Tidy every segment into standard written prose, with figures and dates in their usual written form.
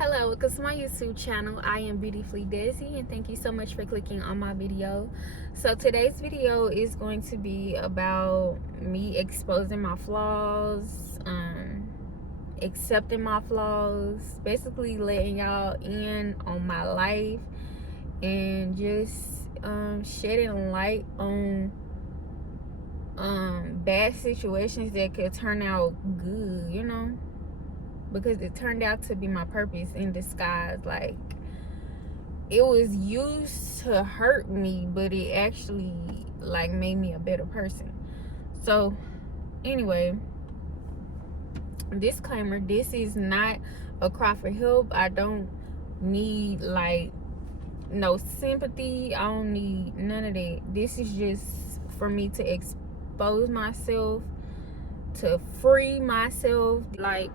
Hello, welcome to my YouTube channel. I am Beautifully Desi, and thank you so much for clicking on my video. So today's video is going to be about me exposing my flaws, accepting my flaws, basically letting y'all in on my life, and just shedding light on bad situations that could turn out good, because it turned out to be my purpose in disguise. Like, it was used to hurt me, but it actually like made me a better person. So anyway, disclaimer, this is not a cry for help. I don't need like no sympathy. I don't need none of that. This is just for me to expose myself, to free myself. Like,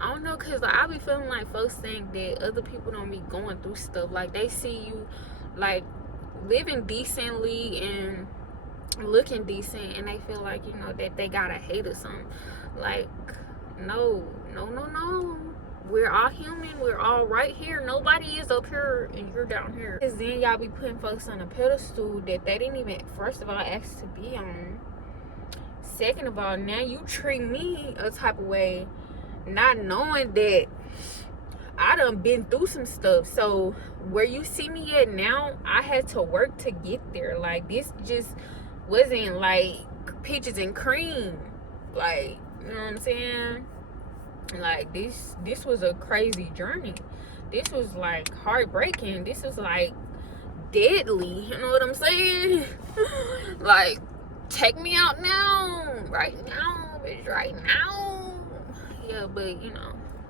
I don't know, cause like, I be feeling like folks think that other people don't be going through stuff. Like, they see you like living decently and looking decent, and they feel like, that they gotta hate or something. Like, no. We're all human. We're all right here. Nobody is up here and you're down here. Cause then y'all be putting folks on a pedestal that they didn't even, first of all, ask to be on. Second of all, now you treat me a type of way, not knowing that I done been through some stuff. So where you see me at now, I had to work to get there. Like, this just wasn't like peaches and cream. Like, you know what I'm saying? Like, this was a crazy journey. This was like heartbreaking. This was like deadly. You know what I'm saying? Like, take me out now. Right now, bitch, right now. Yeah, but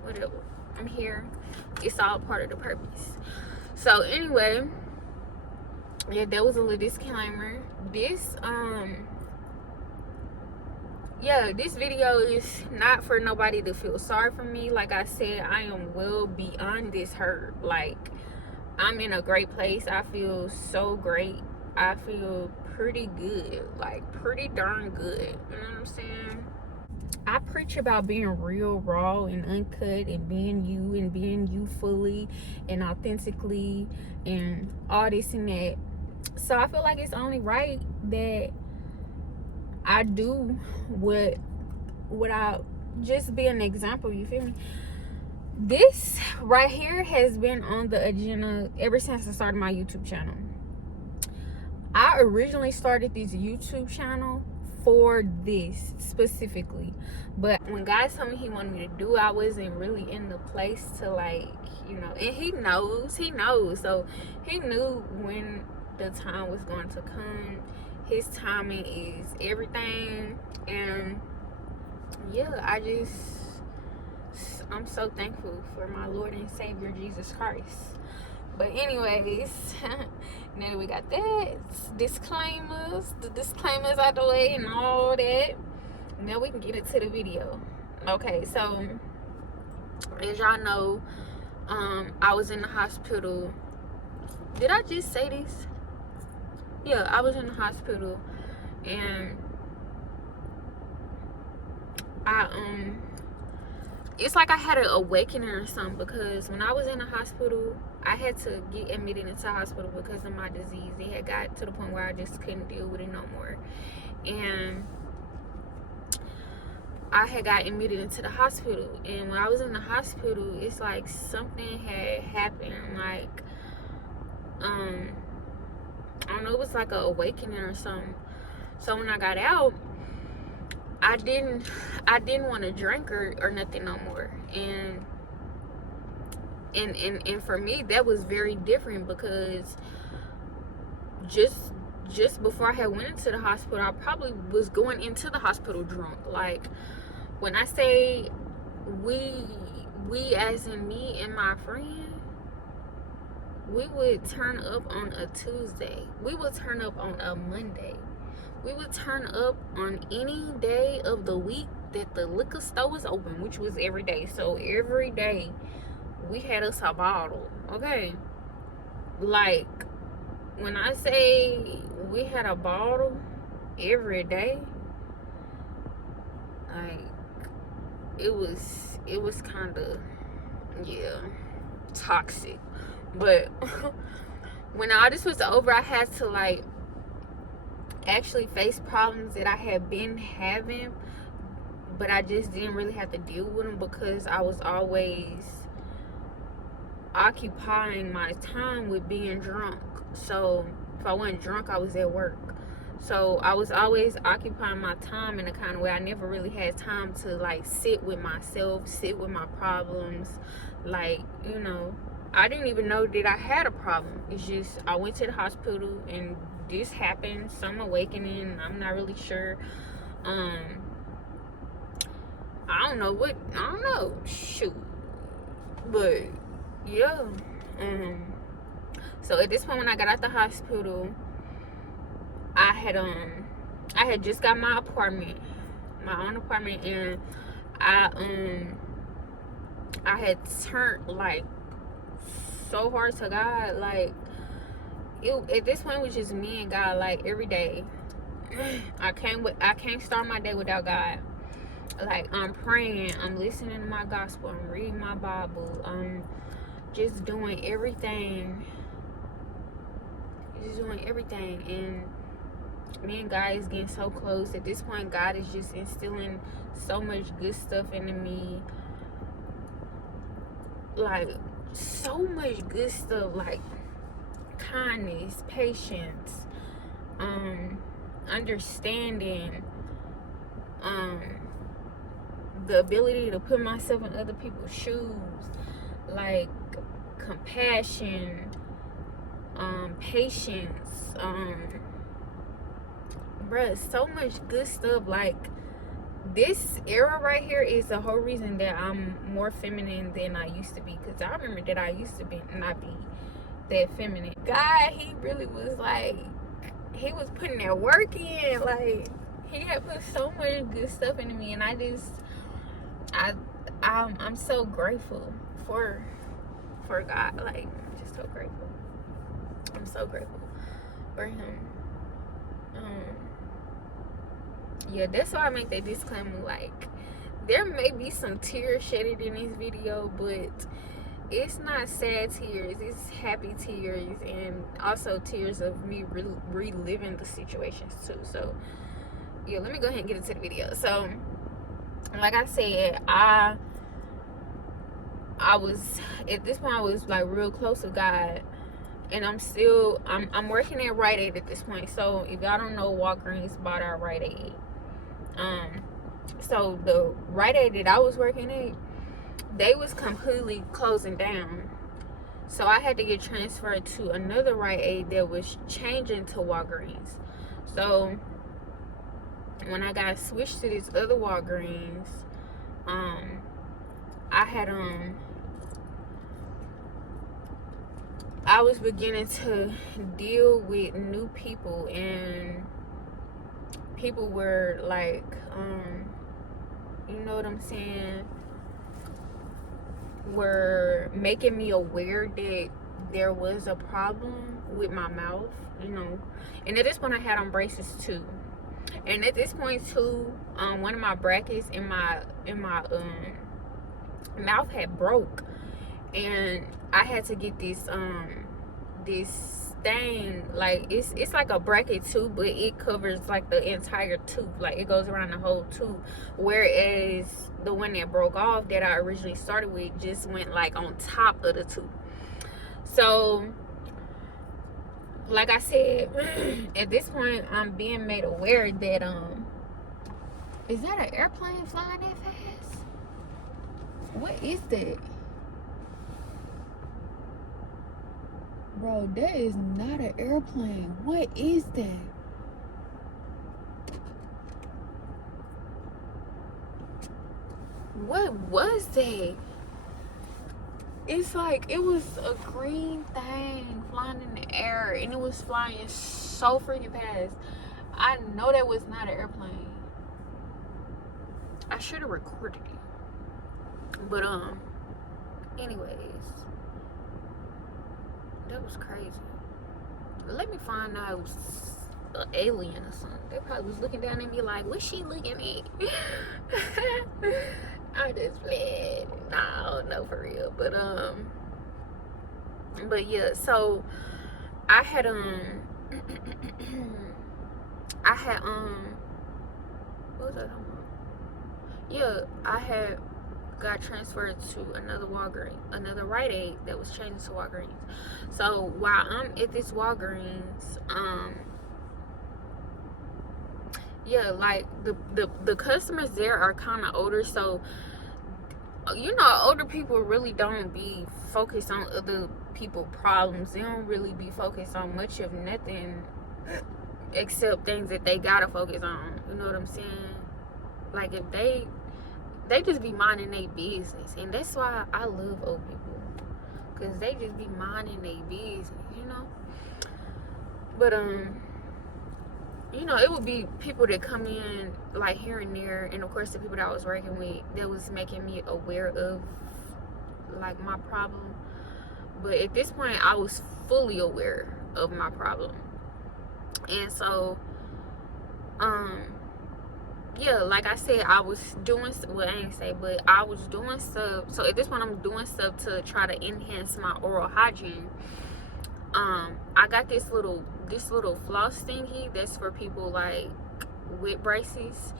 whatever. I'm here. It's all part of the purpose. So anyway, yeah, that was a little disclaimer. This video is not for nobody to feel sorry for me. Like I said, I am well beyond this hurt. Like, I'm in a great place. I feel so great. I feel pretty good. Like, pretty darn good. You know what I'm saying? I preach about being real, raw, and uncut, and being you fully and authentically, and all this and that. So I feel like it's only right that I do what I just be an example. You feel me? This right here has been on the agenda ever since I started my YouTube channel. I originally started this YouTube channel for this specifically, but when God told me he wanted me to do, I wasn't really in the place to, like, and he knows, so he knew when the time was going to come. His timing is everything. And yeah, I'm so thankful for my Lord and Savior Jesus Christ. But anyways, now that we got that, the disclaimers out the way and all that, now we can get into the video. Okay, so as y'all know, I was in the hospital. Did I just say this? Yeah, I was in the hospital, and it's like I had an awakening or something, because when I was in the hospital, I had to get admitted into the hospital because of my disease. It had got to the point where I just couldn't deal with it no more. And I had got admitted into the hospital. And when I was in the hospital, it's like something had happened. Like, I don't know, it was like an awakening or something. So when I got out, I didn't want to drink or nothing no more. And for me, that was very different, because just before I had went into the hospital, I probably was going into the hospital drunk. Like, when I say we as in me and my friend, we would turn up on a Tuesday. We would turn up on a Monday. We would turn up on any day of the week that the liquor store was open, which was every day. So every day we had us a bottle. Okay. Like, when I say we had a bottle every day, like, it was kind of Yeah, toxic. But when all this was over, I had to like actually face problems that I had been having, but I just didn't really have to deal with them because I was always occupying my time with being drunk. So if I wasn't drunk, I was at work. So I was always occupying my time in a kind of way I never really had time to like sit with myself, sit with my problems. Like, you know, I didn't even know that I had a problem. It's just I went to the hospital and this happened, some awakening. I'm not really sure. I don't know what, I don't know. Shoot. But yeah. So at this point when I got out the hospital, I had just got my apartment, my own apartment, and I had turned like so hard to God. Like it at this point it was just me and God. Like every day, I can't start my day without God. Like I'm praying, I'm listening to my gospel, I'm reading my Bible, I'm just doing everything, and me and God is getting so close. At this point, God is just instilling so much good stuff into me. Like, so much good stuff. Like, kindness, patience, understanding, the ability to put myself in other people's shoes. Like, compassion, patience, bruh, so much good stuff. Like this era right here is the whole reason that I'm more feminine than I used to be, because I remember that I used to be not be that feminine. God, he really was like, he was putting that work in. Like he had put so much good stuff into me, and I'm so grateful for God. Like I'm just so grateful. I'm so grateful for him. Yeah, that's why I make that disclaimer. Like, there may be some tears shedded in this video, but it's not sad tears. It's happy tears, and also tears of me reliving the situations too. So, yeah, let me go ahead and get into the video. So, like I said, I was at this point I was like real close to God. And I'm working at Rite Aid at this point. So if y'all don't know, Walgreens bought our Rite Aid. So the Rite Aid that I was working at, they was completely closing down. So I had to get transferred to another Rite Aid that was changing to Walgreens. So when I got switched to this other Walgreens, I was beginning to deal with new people, and people were like, you know what I'm saying, were making me aware that there was a problem with my mouth, you know. And at this point I had on braces too. And at this point too, one of my brackets in my mouth had broke, and I had to get this thing, like it's like a bracket too, but it covers like the entire tooth, like it goes around the whole tooth, whereas the one that broke off that I originally started with just went like on top of the tooth. So like I said, at this point I'm being made aware that is that an airplane flying that fast? What is that? Bro, that is not an airplane. What is that? What was that? It's like it was a green thing flying in the air, and it was flying so freaking fast. I know that was not an airplane. I should have recorded it. But anyways, that was crazy. Let me find out it was an alien or something. They probably was looking down at me like, what's she looking at? I just played. No, for real. but yeah, so I had I had what was I talking about? Yeah, I had got transferred to another another Rite Aid that was changing to Walgreens. So while I'm at this Walgreens, yeah, like the customers there are kind of older, so you know, older people really don't be focused on other people problems. They don't really be focused on much of nothing except things that they gotta focus on. You know what I'm saying? Like if they just be minding their business, and that's why I love old people, because they just be minding their business, you know. But you know, it would be people that come in like here and there, and of course the people that I was working with, that was making me aware of like my problem. But at this point I was fully aware of my problem. And so yeah, like I said, I was doing, well, I ain't say, but I was doing stuff. So at this point I'm doing stuff to try to enhance my oral hygiene. I got this little floss thingy that's for people like with braces,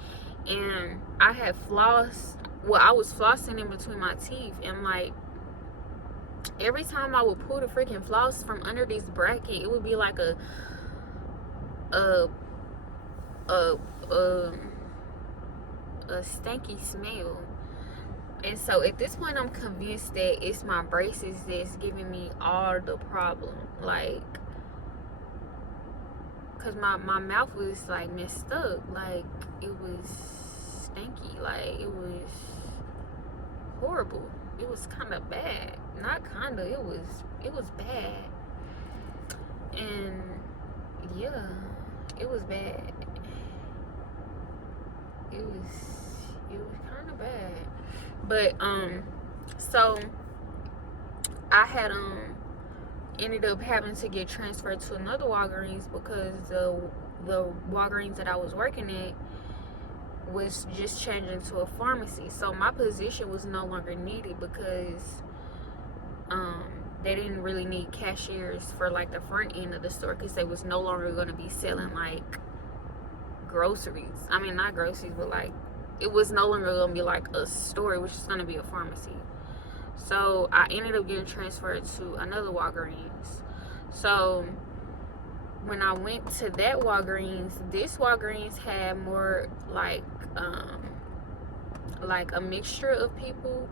and I had floss. Well, I was flossing in between my teeth, and like every time I would pull the freaking floss from under this bracket, it would be like a stanky smell. And so at this point I'm convinced that it's my braces that's giving me all the problem. Like, cause my mouth was like messed up. Like it was stanky. Like it was horrible. It was kind of bad. Not kinda. It was bad. And yeah, it was bad. It was kind of bad. But so I had ended up having to get transferred to another Walgreens, because the Walgreens that I was working at was just changing to a pharmacy. So my position was no longer needed, because they didn't really need cashiers for like the front end of the store, because they was no longer going to be selling like groceries. I mean, not groceries, but like it was no longer going to be like a store. It was just going to be a pharmacy. So I ended up getting transferred to another Walgreens. So when I went to that Walgreens, this Walgreens had more like a mixture of people.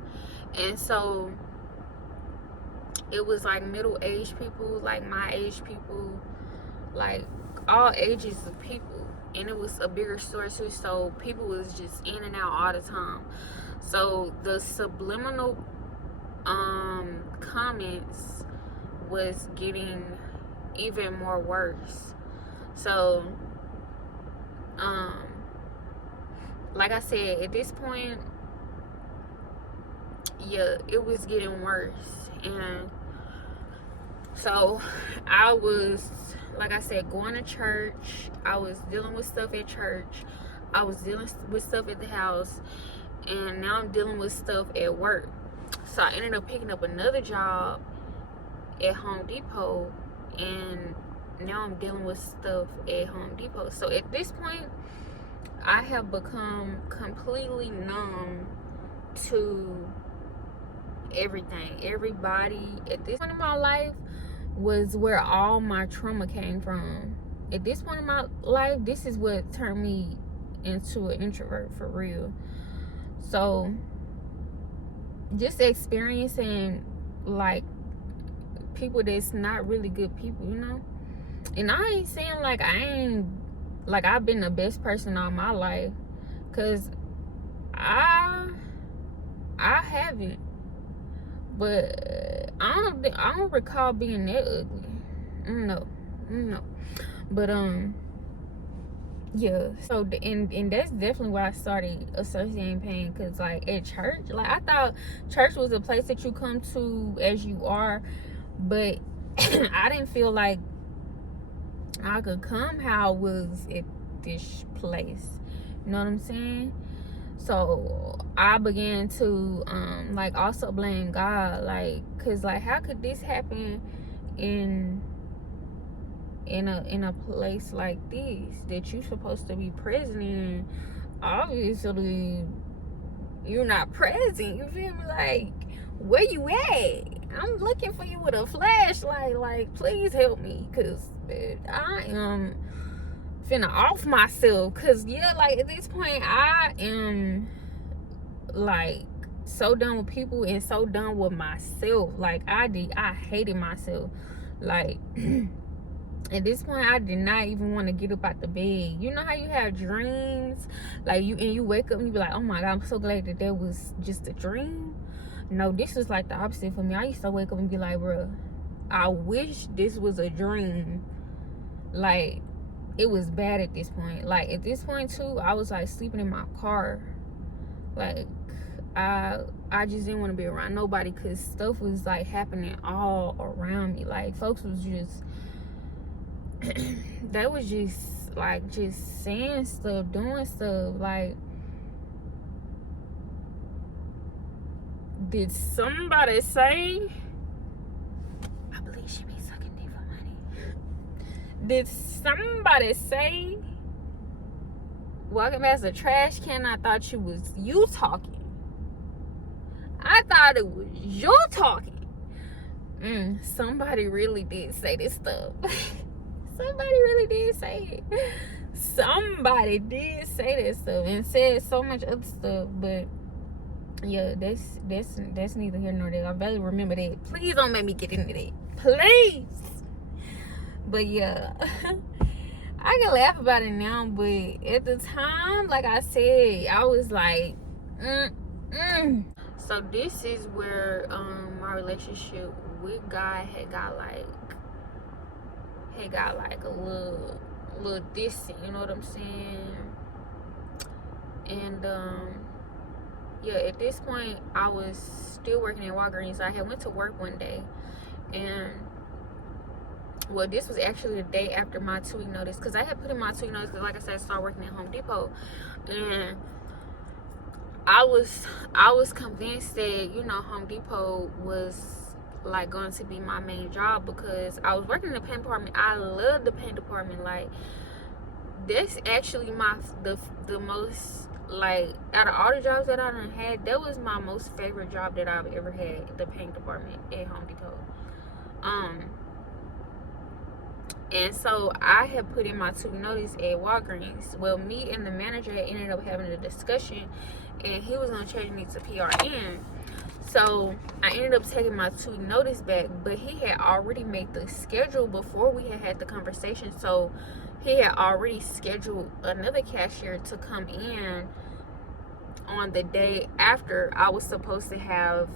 And so it was like middle-aged people, like my age people, like all ages of people. And it was a bigger store too, so people was just in and out all the time. So the subliminal comments was getting even more worse. So like I said, at this point, yeah, it was getting worse. And so I was, like I said, going to church. I was dealing with stuff at church. I was dealing with stuff at the house. And now I'm dealing with stuff at work. So I ended up picking up another job at Home Depot. And now I'm dealing with stuff at Home Depot. So at this point, I have become completely numb to everything. Everybody. At this point in my life was where all my trauma came from. At this point in my life, this is what turned me into an introvert for real. So just experiencing like people that's not really good people, you know. And I ain't saying like I've been the best person all my life, cause I haven't. But I don't recall being that ugly. No. But yeah. So and that's definitely why I started associating pain, cause like at church, like I thought church was a place that you come to as you are, but I didn't feel like I could come how I was at this place. You know what I'm saying? So I began to like also blame God, like, cause like how could this happen in a place like this that you're supposed to be present in? Obviously you're not present. You feel me? Like, where you at? I'm looking for you with a flashlight. Like, please help me, cause I am finna off myself. Cause yeah, like at this point I am like so done with people and so done with myself. Like I hated myself. Like at this point I did not even want to get up out the bed. You know how you have dreams, like you wake up and you be like, oh my God, I'm so glad that was just a dream. No, this was like the opposite for me. I used to wake up and be like, bruh, I wish this was a dream. Like, it was bad at this point. Like at this point too, I was like sleeping in my car. Like I just didn't want to be around nobody, because stuff was like happening all around me. Like folks was just they was just like just saying stuff, doing stuff. Like, did somebody say, I believe she be sucking dick for money? Did somebody say, walking past a trash can, I thought you talking? I thought it was you talking. Somebody really did say this stuff. Somebody really did say it. Somebody did say that stuff and said so much other stuff, but yeah, that's neither here nor there. I barely remember that. Please don't make me get into that. Please. But yeah, I can laugh about it now, but at the time, like I said, I was like, So this is where my relationship with God had got like a little distant, you know what I'm saying? And yeah, at this point I was still working at Walgreens. I had went to work one day, and well, this was actually the day after my 2-week notice, because I had put in my 2-week notice, because like I said, I started working at Home Depot, and I was convinced that, you know, Home Depot was like going to be my main job, because I was working in the paint department. I love the paint department. Like, that's actually the most, like, out of all the jobs that I done had, that was my most favorite job that I've ever had, the paint department at Home Depot. And so I had put in my 2-week notice at Walgreens. Well, me and the manager had ended up having a discussion, and he was gonna change me to PRN. So I ended up taking my 2-week notice back, but he had already made the schedule before we had the conversation. So he had already scheduled another cashier to come in on the day after I was supposed to have,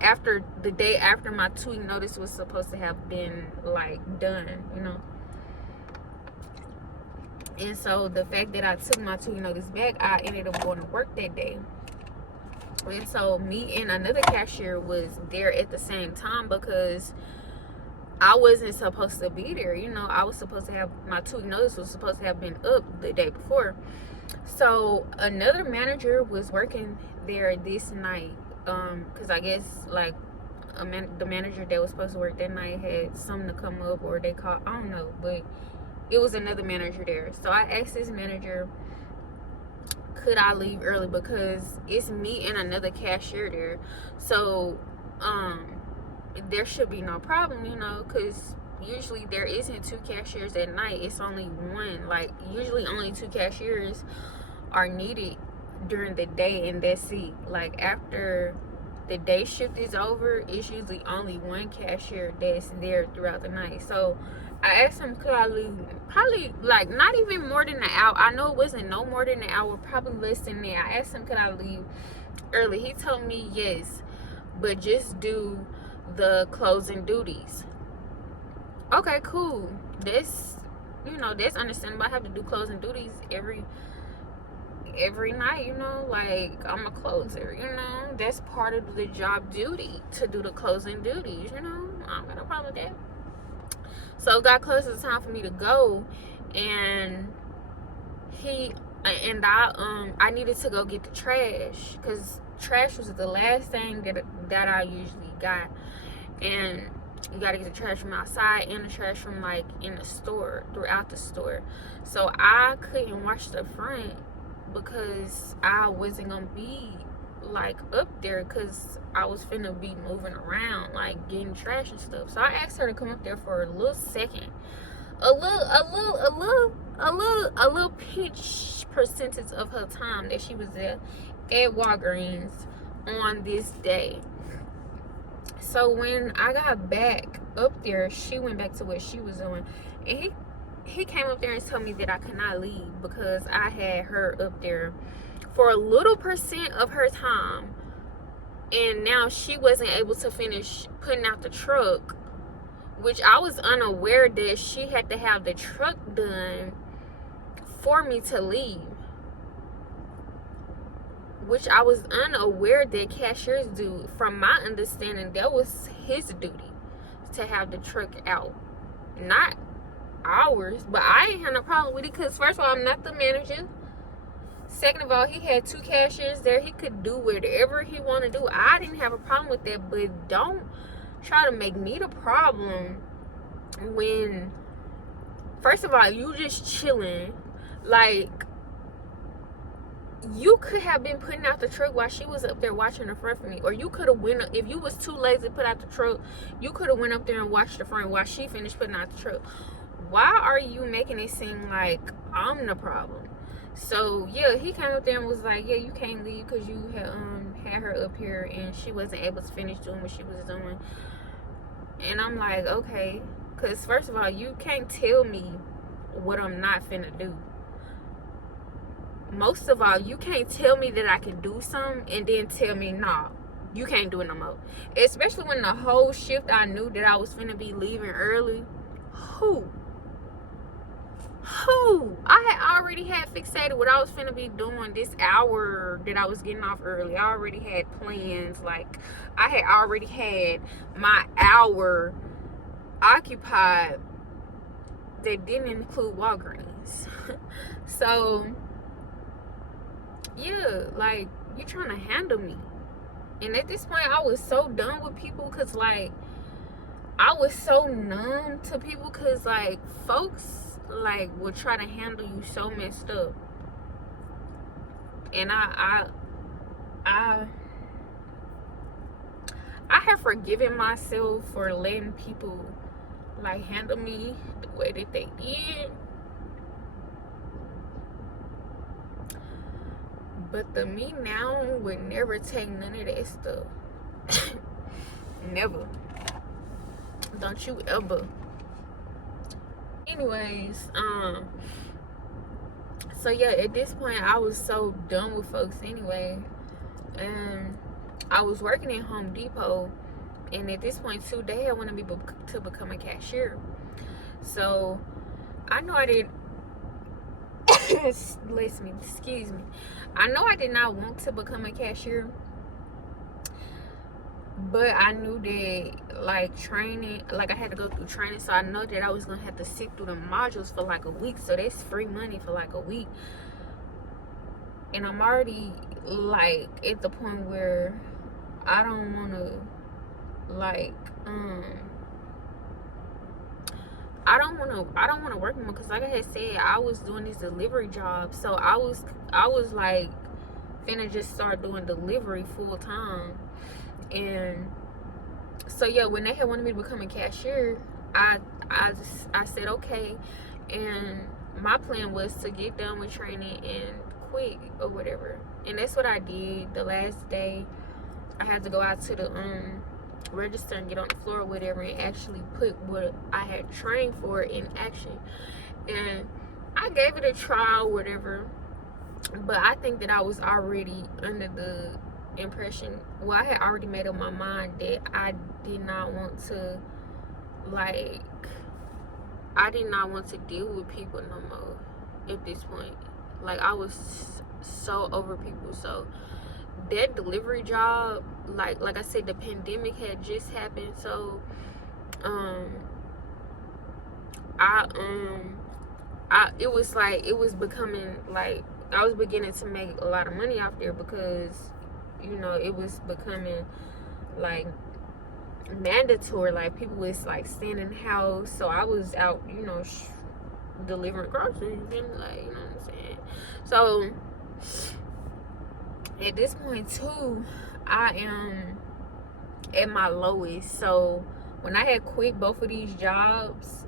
after the day after my 2-week notice was supposed to have been like done, you know. And so the fact that I took my 2-week notice back, I ended up going to work that day. And so me and another cashier was there at the same time, because I wasn't supposed to be there. You know, I was supposed to have, my 2-week notice was supposed to have been up the day before. So another manager was working there this night, because I guess like the manager that was supposed to work that night had something to come up, or they called, I don't know, but it was another manager there. So I asked this manager, could I leave early, because it's me and another cashier there. So there should be no problem, you know, because usually there isn't 2 cashiers at night. It's only one. Like, usually only 2 cashiers are needed during the day, and that's it. Like, after the day shift is over, it's usually only 1 cashier that's there throughout the night. So I asked him, could I leave probably like not even more than an hour. I know it wasn't no more than an hour, probably less than that. I asked him, could I leave early? He told me yes, but just do the closing duties. Okay, cool. That's, you know, that's understandable. I have to do closing duties every night, you know, like I'm a closer, you know, that's part of the job duty, to do the closing duties, you know. I don't got no problem with that. So it got close to the time for me to go, and he and I needed to go get the trash because trash was the last thing that I usually got. And you gotta get the trash from outside and the trash from like in the store, throughout the store. So I couldn't wash the front because I wasn't gonna be like up there because I was finna be moving around like getting trash and stuff. So I asked her to come up there for a little second, a little pinch percentage of her time that she was there at Walgreens on this day. So when I got back up there, she went back to what she was doing, and he came up there and told me that I could not leave because I had her up there for a little percent of her time, and now she wasn't able to finish putting out the truck, which I was unaware that she had to have the truck done for me to leave, which I was unaware that cashiers do. From my understanding, that was his duty to have the truck out, not ours. But I ain't had no problem with it because first of all, I'm not the manager. Second of all, he had 2 cashiers there. He could do whatever he wanted to do. I didn't have a problem with that, but don't try to make me the problem when, first of all, you just chilling. Like, you could have been putting out the truck while she was up there watching the front for me, or you could have went, if you was too lazy to put out the truck, you could have went up there and watched the front while she finished putting out the truck. Why are you making it seem like I'm the problem? So yeah, he came up there and was like, yeah, you can't leave because you had her up here and she wasn't able to finish doing what she was doing. And I'm like, okay, because first of all, you can't tell me what I'm not finna do. Most of all, you can't tell me that I can do something and then tell me, nah, you can't do it no more. Especially when the whole shift I knew that I was finna be leaving early. Who? I had already had fixated what I was finna be doing this hour that I was getting off early. I already had plans. Like, I had already had my hour occupied that didn't include Walgreens. So yeah, like, you trying to handle me. And at this point, I was so done with people because, like, I was so numb to people because, like, folks, like, would try to handle you so messed up. And I have forgiven myself for letting people, like, handle me the way that they did. But the me now would never take none of that stuff. Never. Don't you ever. Anyways, so yeah, at this point I was so done with folks anyway. And I was working at Home Depot, and at this point too, they had wanted me to become a cashier. So I know I did excuse me. I know I did not want to become a cashier, but I knew that, like, training, like, I had to go through training, so I know that I was gonna have to sit through the modules for like a week. So that's free money for like a week, and I'm already, like, at the point where I don't want to, like, I don't want to work anymore because, like I had said, I was doing this delivery job. So I was like finna just start doing delivery full time. And so yeah, when they had wanted me to become a cashier, I said okay. And my plan was to get done with training and quit or whatever. And that's what I did. The last day I had to go out to the register and get on the floor or whatever and actually put what I had trained for in action. And I gave it a try or whatever, but I think that I was already under the impression, well, I had already made up my mind that I did not want to, like, I did not want to deal with people no more at this point. Like, I was so over people. So that delivery job, like I said, the pandemic had just happened. So it was like, it was becoming like I was beginning to make a lot of money out there because, you know, it was becoming like mandatory. Like people was like staying in the house, so I was out, you know, delivering groceries and like, you know what I'm saying. So at this point too, I am at my lowest. So when I had quit both of these jobs,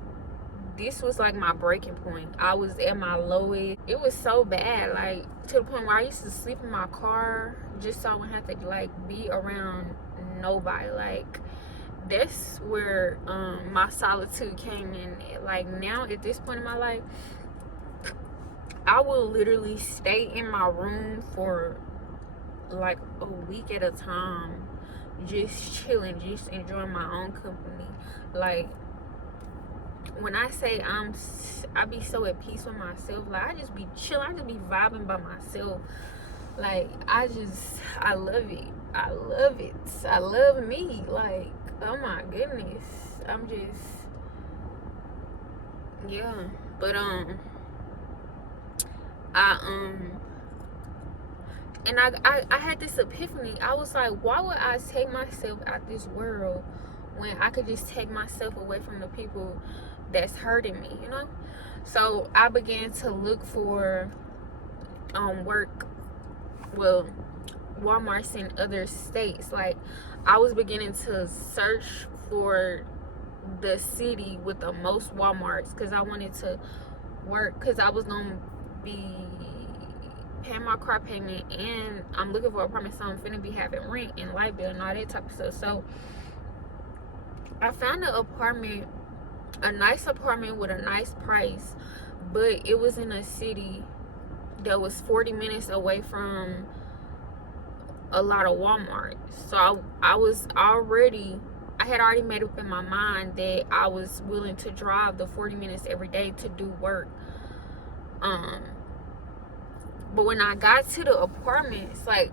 this was like my breaking point. I was at my lowest. It was so bad, like to the point where I used to sleep in my car just so I wouldn't have to like be around nobody. Like that's where my solitude came in. Like now at this point in my life, I will literally stay in my room for like a week at a time, just chilling, just enjoying my own company. Like when I say I be so at peace with myself, like I just be chill, I just be vibing by myself. Like I love it. I love it. I love me. Like, oh my goodness. I'm just, yeah. But I had this epiphany. I was like, why would I take myself out this world when I could just take myself away from the people that's hurting me, you know? So I began to look for work, well, Walmarts in other states. Like I was beginning to search for the city with the most Walmarts because I wanted to work, because I was gonna be paying my car payment and I'm looking for an apartment, so I'm finna be having rent and light bill and all that type of stuff. So I found an apartment, a nice apartment with a nice price, but it was in a city that was 40 minutes away from a lot of Walmart. So I had already made up in my mind that I was willing to drive the 40 minutes every day to do work. But when I got to the apartments, like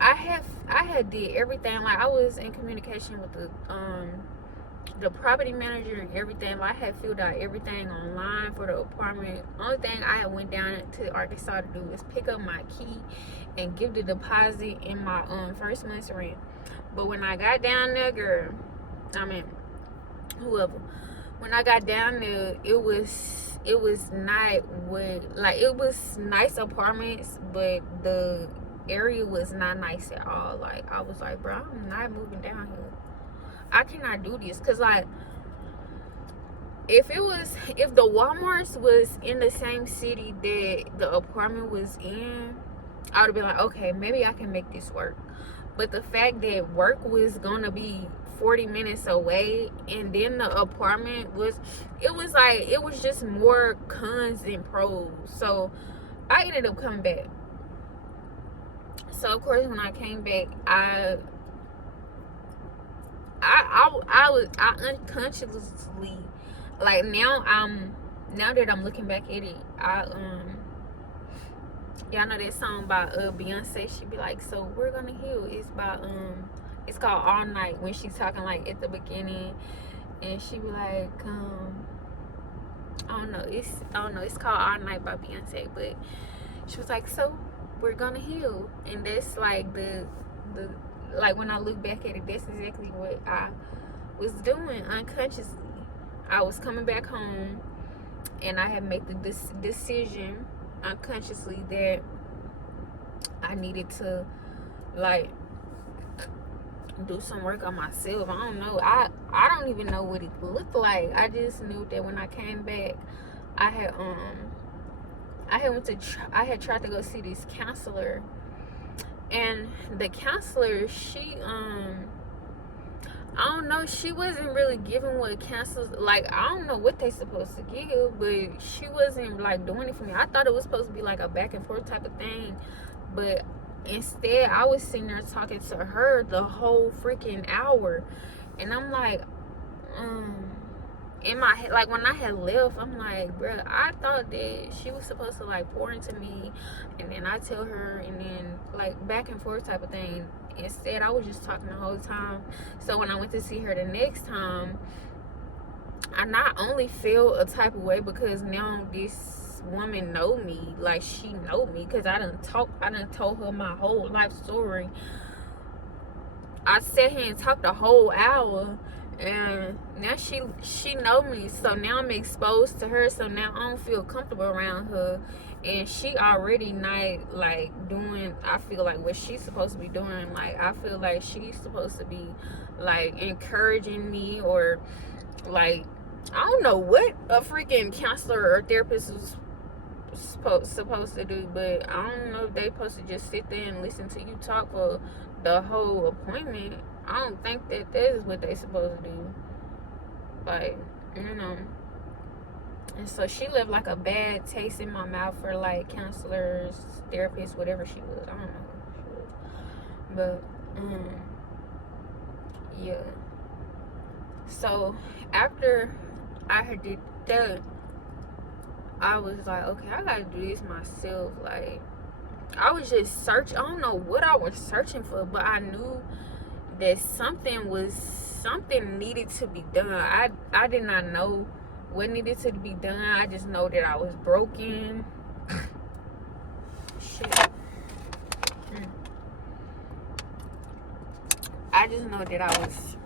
I had did everything. Like I was in communication with the property manager and everything. Like I had filled out everything online for the apartment. Only thing I had went down to Arkansas to do was pick up my key and give the deposit in my first month's rent. But when I got down there, girl, I mean whoever, when I got down there, it was not what, like it was nice apartments, but the area was not nice at all. Like I was like, bro, I'm not moving down here. I cannot do this. Cause like if the Walmarts was in the same city that the apartment was in, I would have been like, okay, maybe I can make this work. But the fact that work was gonna be 40 minutes away and then the apartment was just more cons than pros. So I ended up coming back. So of course when I came back, I unconsciously, like now that I'm looking back at it, y'all know that song by Beyonce. She be like, so we're gonna heal. It's called All Night, when she's talking like at the beginning, and she be like, I don't know, it's called All Night by Beyonce, but she was like, so we're gonna heal. And that's like the like when I look back at it, that's exactly what I was doing unconsciously. I was coming back home and I had made the decision unconsciously that I needed to like do some work on myself. I don't know. I don't even know what it looked like. I just knew that when I came back, I had tried to go see this counselor, and the counselor, she I don't know, she wasn't really giving what counselors, like I don't know what they supposed to give, but she wasn't like doing it for me. I thought it was supposed to be like a back and forth type of thing, but instead I was sitting there talking to her the whole freaking hour. And I'm like, in my head, like when I had left, I'm like, bruh, I thought that she was supposed to like pour into me and then I tell her, and then like back and forth type of thing. Instead, I was just talking the whole time. So when I went to see her the next time, I not only feel a type of way because now this this woman know me, like she know me, because I done told her my whole life story. I sat here and talked a whole hour, and now she know me, so now I'm exposed to her, so now I don't feel comfortable around her, and she already not like doing, I feel like, what she's supposed to be doing. Like, I feel like she's supposed to be like encouraging me, or like, I don't know what a freaking counselor or therapist is supposed to do, but I don't know if they supposed to just sit there and listen to you talk for the whole appointment. I don't think that is what they supposed to do. Like, you know. And so she left like a bad taste in my mouth for like counselors, therapists, whatever she was. I don't know who she was. But yeah. So after I had did that, I was like, okay, I gotta do this myself. Like, I was just searching. I don't know what I was searching for, but I knew that something needed to be done. I did not know what needed to be done. I just know that I was broken. Shit. I just know that I was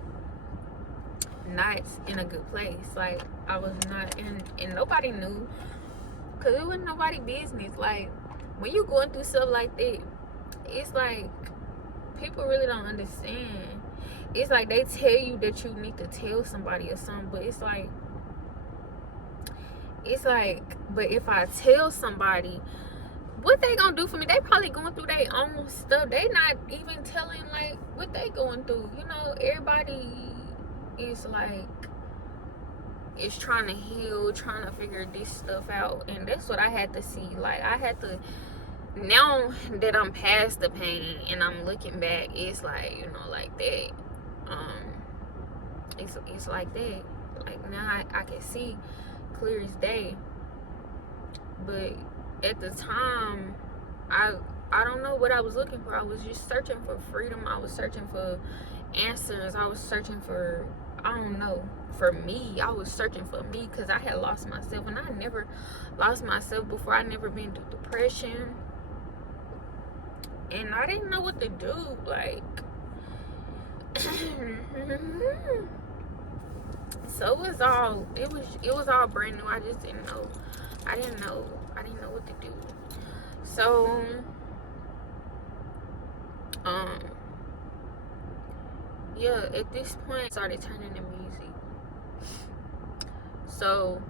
not in a good place. Like, I was not in, and nobody knew, because it wasn't nobody's business. Like, when you going through stuff like that, it's like people really don't understand. It's like they tell you that you need to tell somebody or something, but it's like, but if I tell somebody, what they gonna do for me? They probably going through their own stuff. They not even telling like what they going through. You know, everybody is like, is trying to heal, trying to figure this stuff out, and that's what I had to see. Like, I had to, now that I'm past the pain and I'm looking back, it's like, you know, like that. It's like that. Like, now I can see clear as day. But at the time, I don't know what I was looking for. I was just searching for freedom. I was searching for answers. I was searching for, I don't know, for me. I was searching for me, because I had lost myself, and I never lost myself before. I never been through depression, and I didn't know what to do. Like, so it was all brand new. I just didn't know. I didn't know what to do. So yeah, at this point I started turning to music. So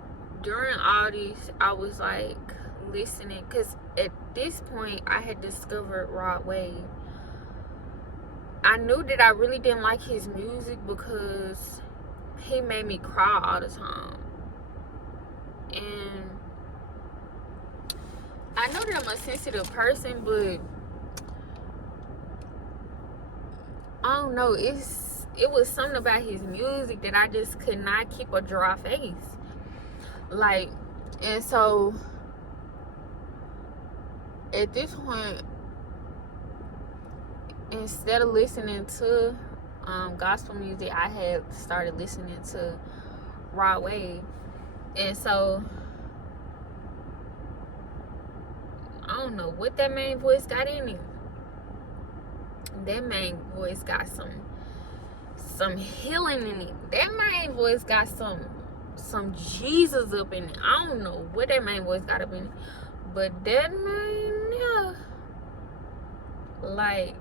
during all this, I was like listening, because at this point I had discovered Rod Wave. I knew that I really didn't like his music because he made me cry all the time. And I know that I'm a sensitive person, but I don't know, it was something about his music that I just could not keep a dry face. Like, and so at this point, instead of listening to gospel music, I had started listening to Rod Wave. And so I don't know what that main voice got in it. That main voice got some healing in it. That main voice got some Jesus up in it. I don't know what that main voice got up in it, but that man, yeah, like,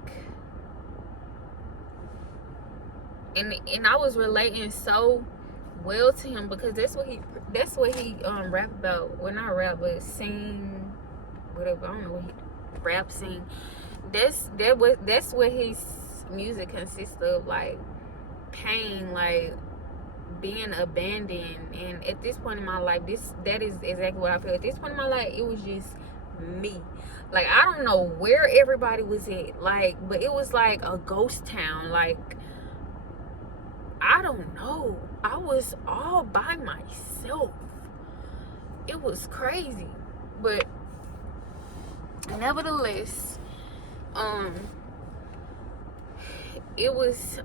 and I was relating so well to him, because that's what he rap about. Well, not rap, but sing, whatever. I don't know what he rap, sing. That's what his music consists of, like pain, like being abandoned. And at this point in my life, that is exactly what I feel. At this point in my life, it was just me. Like, I don't know where everybody was at, like, but it was like a ghost town. Like, I don't know. I was all by myself. It was crazy. But nevertheless, it was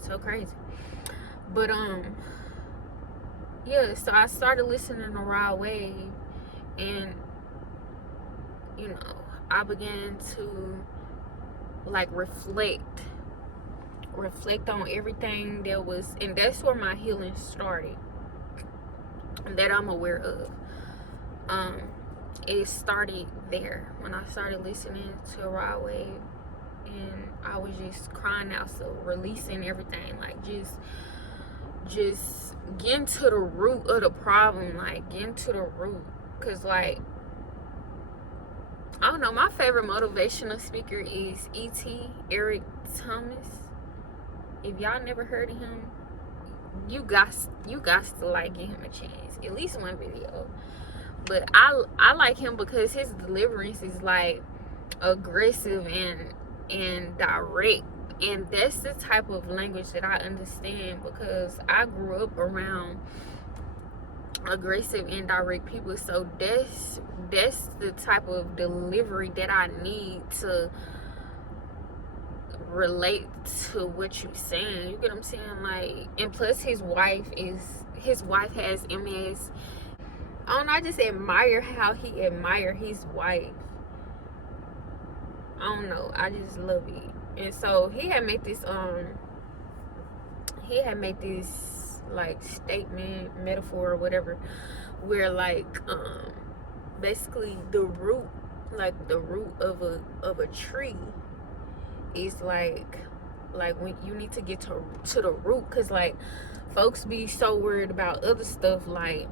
so crazy. But yeah, so I started listening to Rod Wave, and you know, I began to like reflect on everything that was, and that's where my healing started, that I'm aware of. um it started there when I started listening to Rod Wave, and I was just crying out, so releasing everything, like just getting to the root of the problem, like getting to the root. Because like, I don't know, my favorite motivational speaker is Eric Thomas. If y'all never heard of him, you got to like give him a chance, at least one video. But I like him because his deliverance is like aggressive and direct, and that's the type of language that I understand, because I grew up around aggressive and direct people. So that's the type of delivery that I need to relate to what you're saying. You get what I'm saying? Like, and plus his wife has MS. I don't know, I just admire how he admire his wife. I don't know, I just love it. And so he had made this like statement, metaphor, or whatever, where like basically the root of a tree is like when you need to get to the root, because like folks be so worried about other stuff, like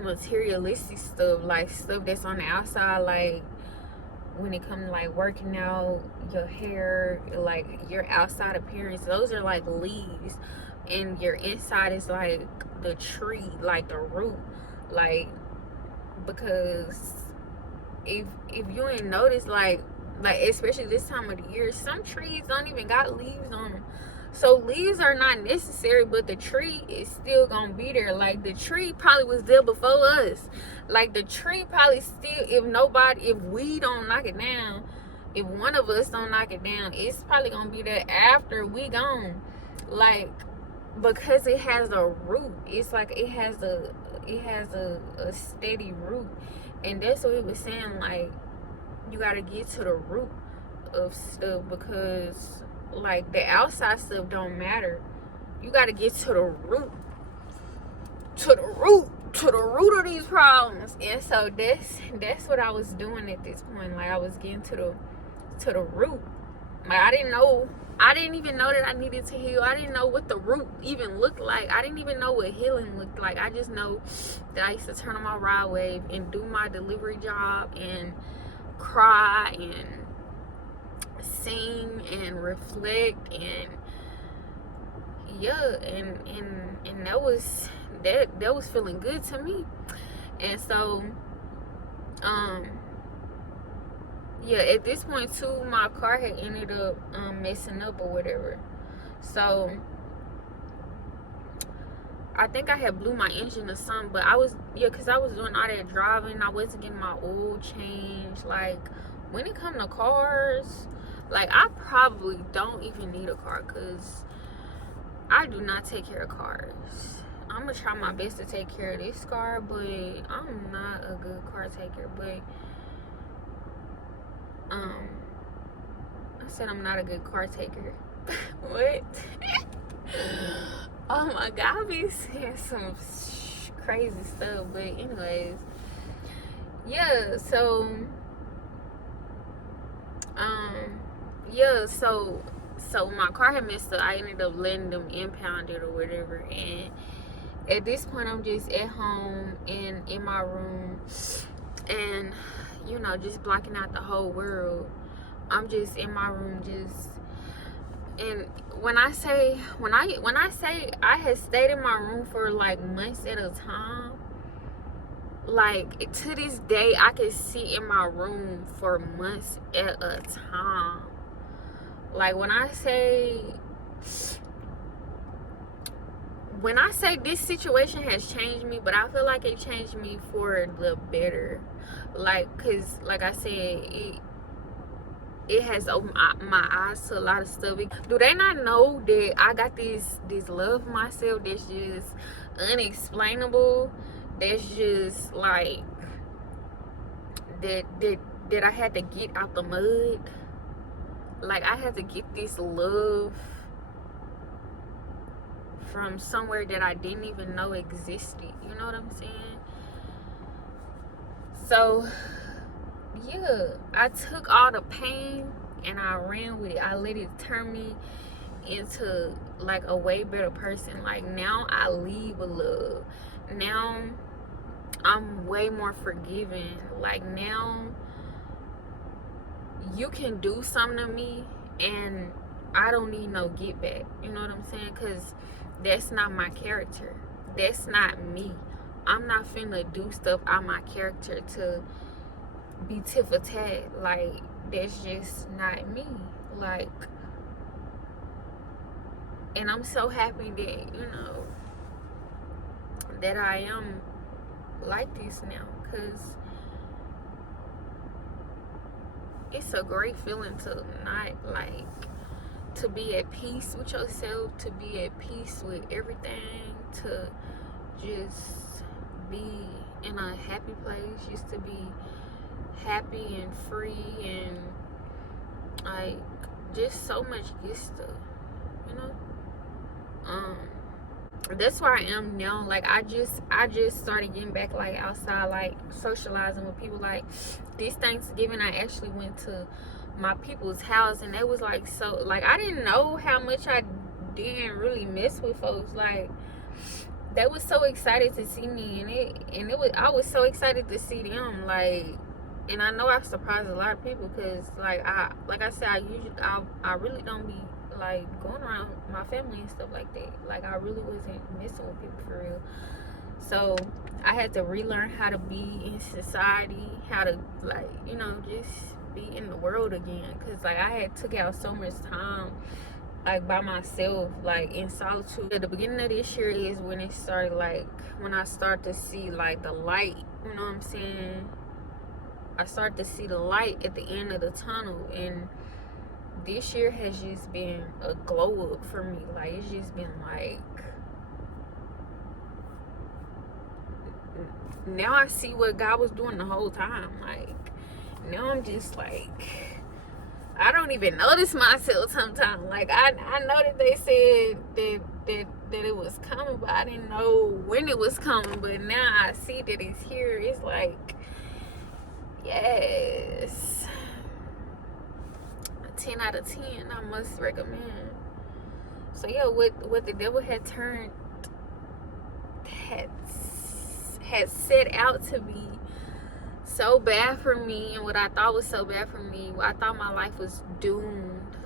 materialistic stuff, like stuff that's on the outside, like when it comes to like working out, your hair, like your outside appearance, those are like leaves, and your inside is like the tree, like the root. Like, because if you ain't noticed, like especially this time of the year, some trees don't even got leaves on them. So leaves are not necessary, but the tree is still gonna be there. Like, the tree probably was there before us. Like, the tree probably still, if we don't knock it down, if one of us don't knock it down, it's probably gonna be there after we gone. Like, because it has a root. It's like it has a steady root. And that's what he was saying, like, you gotta get to the root of stuff, because like the outside stuff don't matter. You got to get to the root of these problems. And so that's what I was doing at this point. Like, I was getting to the root. Like, I didn't even know that I needed to heal. I didn't know what the root even looked like. I didn't even know what healing looked like. I just know that I used to turn on my Rod Wave and do my delivery job and cry and sing and reflect, and yeah, and that was feeling good to me. And so yeah, at this point too, my car had ended up messing up or whatever. So I think I had blew my engine or something, but because I was doing all that driving, I wasn't getting my oil changed. Like, when it comes to cars, like, I probably don't even need a car, because I do not take care of cars. I'm gonna try my best to take care of this car, but I'm not a good car taker. But I said I'm not a good car taker. What? Oh my God, I be saying some crazy stuff. But anyways, yeah, so yeah, so my car had messed up. I ended up letting them impound it or whatever, and at this point I'm just at home and in my room, and you know, just blocking out the whole world. I'm just in my room, and when I say I had stayed in my room for like months at a time, like to this day I can sit in my room for months at a time. Like, when I say this situation has changed me, but I feel like it changed me for the better. Like, because like I said, it has opened my eyes to a lot of stuff. Do they not know that I got this love for myself that's just unexplainable. That's just like that I had to get out the mud. Like, I had to get this love from somewhere that I didn't even know existed. You know what I'm saying? So yeah, I took all the pain and I ran with it. I let it turn me into like a way better person. Like, now I lead with love. Now I'm way more forgiving. Like, now you can do something to me and I don't need no get back. You know what I'm saying? Because that's not my character. That's not me. I'm not finna do stuff out my character to be tit for tat. Like, that's just not me. Like, and I'm so happy that, you know, that I am like this now, because it's a great feeling to not, like, to be at peace with yourself, to be at peace with everything, to just be in a happy place, just to be happy and free, and like, just so much good stuff, you know. That's where I am now. Like, I just started getting back, like, outside, like socializing with people. Like, this Thanksgiving I actually went to my people's house, and they was like, so, like, I didn't know how much I didn't really mess with folks. Like, they was so excited to see me, and it was, I was so excited to see them. Like, and I know I surprised a lot of people, because like I said, I really don't be like going around my family and stuff like that. Like, I really wasn't messing with people for real. So I had to relearn how to be in society, how to, like, you know, just be in the world again. Because like, I had took out so much time, like, by myself, like, in solitude. At the beginning of this year is when it started, like, when I start to see, like, the light, you know what I'm saying? I start to see the light at the end of the tunnel, and this year has just been a glow up for me. Like, it's just been like, now I see what God was doing the whole time. Like, now I'm just like, I don't even notice myself sometimes. Like, I know that they said that it was coming, but I didn't know when it was coming. But now I see that it's here. It's like, yes, 10 out of 10, I must recommend. So yeah, what the devil had set out to be so bad for me, and what I thought was so bad for me, I thought my life was doomed,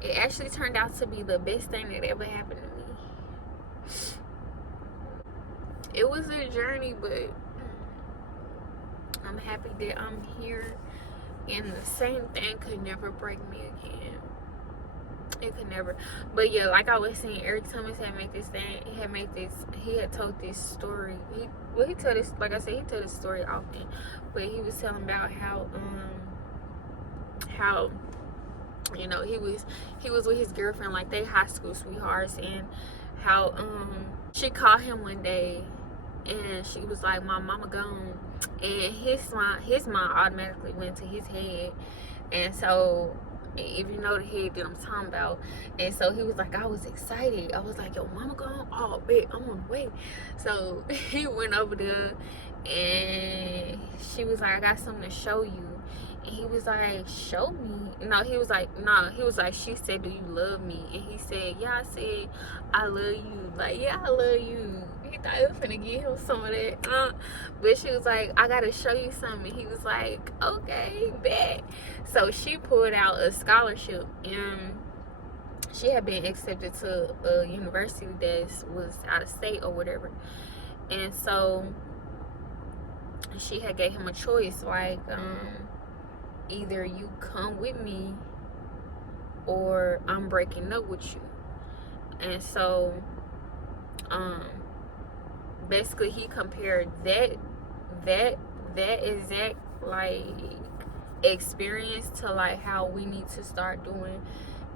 it actually turned out to be the best thing that ever happened to me. It was a journey, but I'm happy that I'm here. And the same thing could never break me again. It could never. But yeah, like I was saying, Eric Thomas had made this thing. He had told this story. He told this, like I said, he told this story often. But he was telling about how you know, he was with his girlfriend, like, they high school sweethearts, and how she called him one day, and she was like, my mama gone. And his mind automatically went to his head. And so, if you know the head that I'm talking about, and so he was like, I was excited. I was like, yo, mama gone? Oh, bet, I'm on the way. So he went over there, and she was like, I got something to show you. And he was like, show me. No, he was like, nah. He was like, she said, do you love me? And he said, yeah. I said, I love you. Like, yeah, I love you. He thought I was gonna give him some of that. But she was like, I gotta show you something. He was like, okay, bet. So she pulled out a scholarship, and she had been accepted to a university that was out of state or whatever. And so she had gave him a choice, like, either you come with me or I'm breaking up with you. And so basically he compared that exact, like, experience to, like, how we need to start doing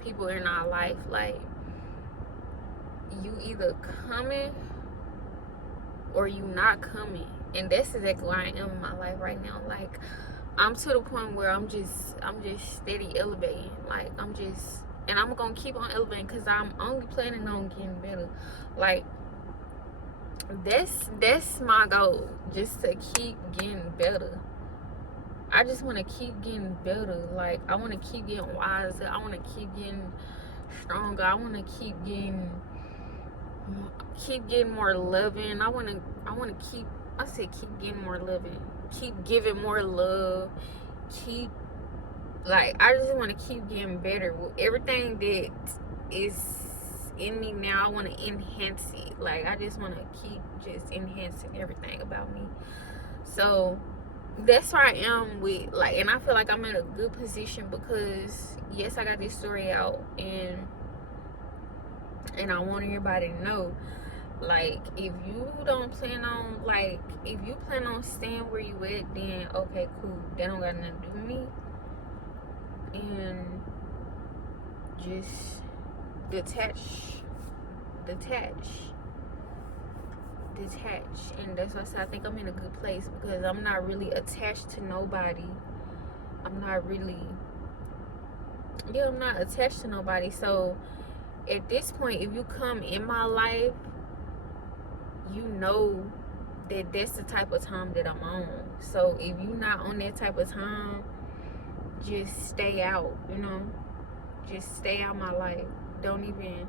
people in our life. Like, you either coming or you not coming. And that's exactly where I am in my life right now. Like, I'm to the point where I'm just steady elevating. Like, and I'm gonna keep on elevating because I'm only planning on getting better. Like, that's my goal, just to keep getting better. I just want to keep getting better. Like, I want to keep getting wiser. I want to keep getting stronger. I want to keep getting more loving. I want to keep getting more loving. Keep giving more love. I just want to keep getting better with everything that is in me now. I want to enhance it. Like, I just want to keep just enhancing everything about me. So that's where I am with, like, and I feel like I'm in a good position because yes, I got this story out, and I want everybody to know, like, if you plan on staying where you at, then okay, cool, that don't got nothing to do with me. And just detach, and that's why I said I think I'm in a good place, because I'm not really attached to nobody. I'm not attached to nobody. So at this point, if you come in my life, you know that that's the type of time that I'm on. So if you're not on that type of time, just stay out, just stay out my life. Don't even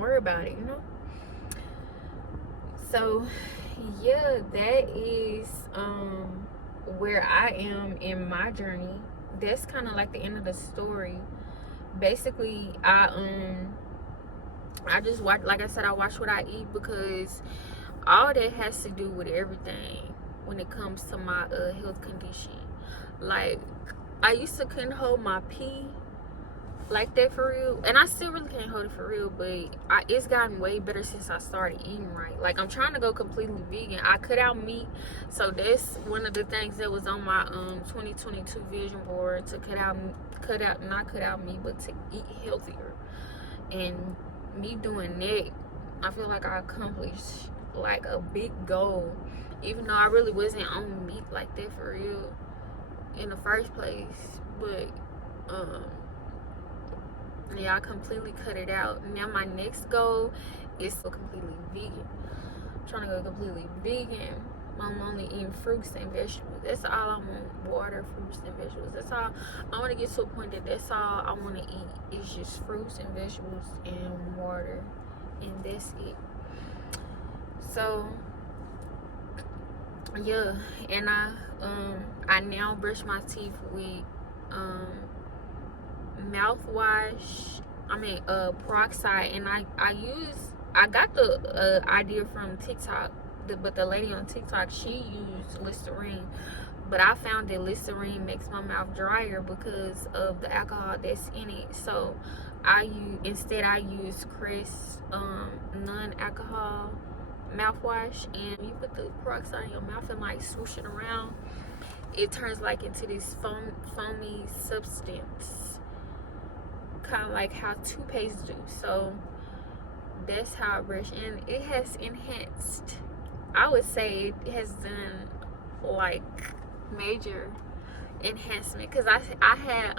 worry about it, So yeah, that is where I am in my journey. That's kind of like the end of the story. Basically, I just watch, like I said, I watch what I eat, because all that has to do with everything when it comes to my health condition. Like, I used to couldn't hold my pee like that for real, and I still really can't hold it for real, but it's gotten way better since I started eating right. Like, I'm trying to go completely vegan. I cut out meat, so that's one of the things that was on my 2022 vision board, to not cut out meat, but to eat healthier. And me doing that, I feel like I accomplished like a big goal, even though I really wasn't on meat like that for real in the first place. But yeah, I completely cut it out. Now my next goal is to go completely vegan. I'm trying to go completely vegan. I'm only eating fruits and vegetables. That's all I want. Water, fruits, and vegetables. That's all. I want to get to a point that that's all I want to eat. It's just fruits and vegetables and water, and that's it. So yeah, and I now brush my teeth with mouthwash. Peroxide, and I got the idea from TikTok, but the lady on TikTok, she used Listerine, but I found that Listerine makes my mouth drier because of the alcohol that's in it. So I use Crest non-alcohol mouthwash, and you put the peroxide in your mouth and like swoosh it around. It turns like into this foamy substance, kind of like how toothpaste do. So that's how I brush, and it has enhanced. I would say it has done like major enhancement, because I had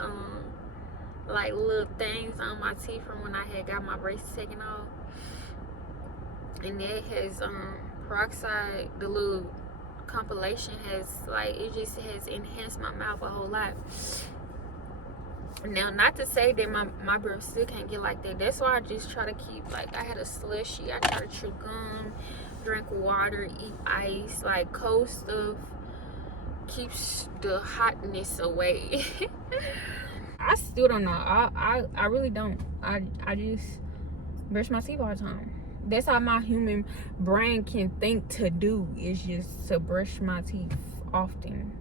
like little things on my teeth from when I had got my braces taken off, and it has peroxide, the little compilation has, like, it just has enhanced my mouth a whole lot. Now, not to say that my breath still can't get like that. That's why I just try to keep, like, I had a slushy. I try to chew gum, drink water, eat ice, like cold stuff keeps the hotness away. I still don't know. I really don't. I just brush my teeth all the time. That's how my human brain can think to do, is just to brush my teeth often.